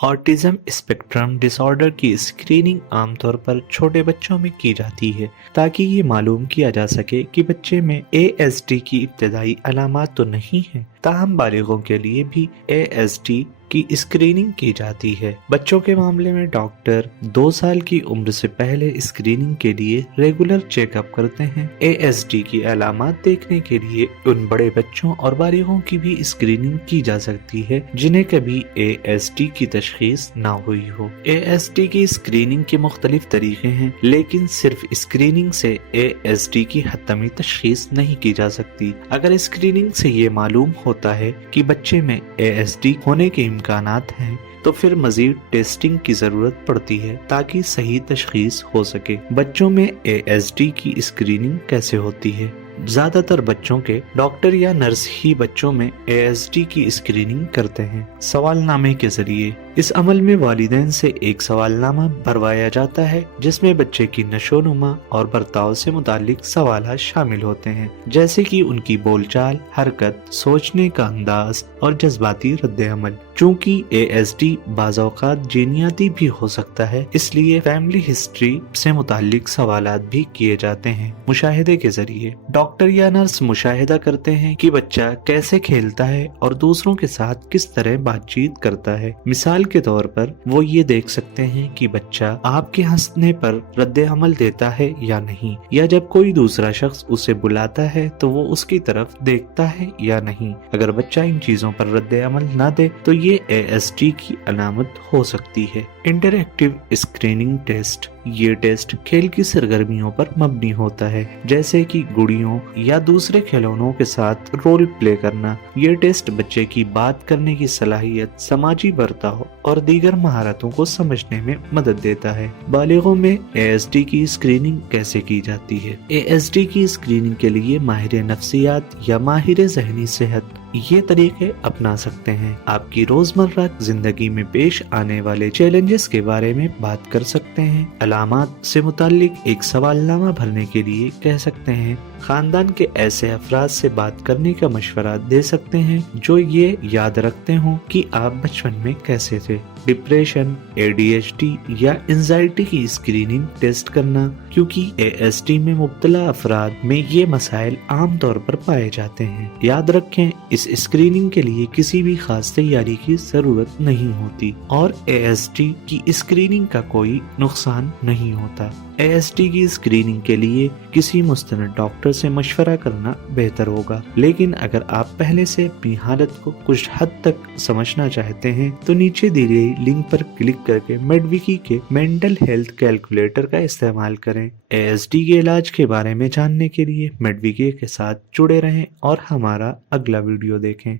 Autism spectrum disorder की screening आमतौर पर छोटे बच्चों में की जाती है ताकि ये मालूम किया जा सके कि बच्चे में ASD की इब्तदाई अलामात तो नहीं है। ताहम बालिगों के लिए भी ASD की स्क्रीनिंग की जाती है। बच्चों के मामले में डॉक्टर 2 साल की उम्र से पहले स्क्रीनिंग के लिए रेगुलर चेकअप करते हैं। ASD की अलामात देखने के लिए उन बड़े बच्चों और बालिगों की भी स्क्रीनिंग की जा सकती है जिन्हें कभी ASD की तशखीस ना हुई हो। ASD की स्क्रीनिंग के मुख्तलिफ तरीके हैं, लेकिन सिर्फ स्क्रीनिंग से ASD की हतमी तशखीस नहीं की जा सकती। अगर स्क्रीनिंग से ये मालूम होता है कि बच्चे में ASD होने के इम्कानात हैं तो फिर मजीद टेस्टिंग की जरूरत पड़ती है ताकि सही तशखीस हो सके। बच्चों में ASD की स्क्रीनिंग कैसे होती है? ज्यादातर बच्चों के डॉक्टर या नर्स ही बच्चों में ASD की स्क्रीनिंग करते हैं सवालनामे के जरिए। इस अमल में वालिदैन से एक सवालनामा भरवाया जाता है जिसमें बच्चे की नशोनुमा और बर्ताव से मुतालिक सवाल शामिल होते हैं, जैसे कि उनकी बोलचाल, हरकत, सोचने का अंदाज और जज्बाती रद्द-ए-अमल। चूँकि ASD बाज़ औक़ात जीनियाती भी हो सकता है, इसलिए फैमिली हिस्ट्री से मुतालिक सवालात भी किए जाते हैं मुशाहिदे के जरिए। डॉक्टर या नर्स मुशाहिदा करते हैं कि बच्चा कैसे खेलता है और दूसरों के साथ किस तरह बातचीत करता है। मिसाल के तौर पर वो ये देख सकते हैं कि बच्चा आपके हंसने पर रद्द अमल देता है या नहीं, या जब कोई दूसरा शख्स उसे बुलाता है तो वो उसकी तरफ देखता है या नहीं। अगर बच्चा इन चीजों पर रद्द अमल न दे तो ये ASD की अलामत हो सकती है। इंटरएक्टिव स्क्रीनिंग टेस्ट, ये टेस्ट खेल की सरगर्मियों पर मबनी होता है, जैसे कि गुड़ियों या दूसरे खिलौनों के साथ रोल प्ले करना। ये टेस्ट बच्चे की बात करने की सलाहियत, समाजी बर्ताव और दीगर महारतों को समझने में मदद देता है। बालिगों में ASD की स्क्रीनिंग कैसे की जाती है? ASD की स्क्रीनिंग के लिए माहिर नफ्सियात या माहिर ज़हनी सेहत ये तरीके अपना सकते हैं। आपकी रोजमर्रा जिंदगी में पेश आने वाले चैलेंजेस के बारे में बात कर सकते हैं, अलामात से मुतालिक एक सवालनामा भरने के लिए कह सकते हैं, खानदान के ऐसे अफराद से बात करने का मशवरा दे सकते हैं जो ये याद रखते हों कि आप बचपन में कैसे थे। डिप्रेशन, ADHD या एंजाइटी की स्क्रीनिंग टेस्ट करना, क्योंकि ASD में मुब्तला अफराद में ये मसाइल आम तौर पर पाए जाते हैं। याद रखें, इस स्क्रीनिंग के लिए किसी भी खास तैयारी की जरूरत नहीं होती और ASD की स्क्रीनिंग का कोई नुकसान नहीं होता। ASD की स्क्रीनिंग के लिए किसी मुस्तनद डॉक्टर से मशवरा करना बेहतर होगा, लेकिन अगर आप पहले से अपनी हालत को कुछ हद तक समझना चाहते हैं तो नीचे दी गई लिंक पर क्लिक करके मेडविकी के मेंटल हेल्थ कैलकुलेटर का इस्तेमाल करें। ASD के इलाज के बारे में जानने के लिए मेडविकी के साथ जुड़े रहें और हमारा अगला वीडियो देखें।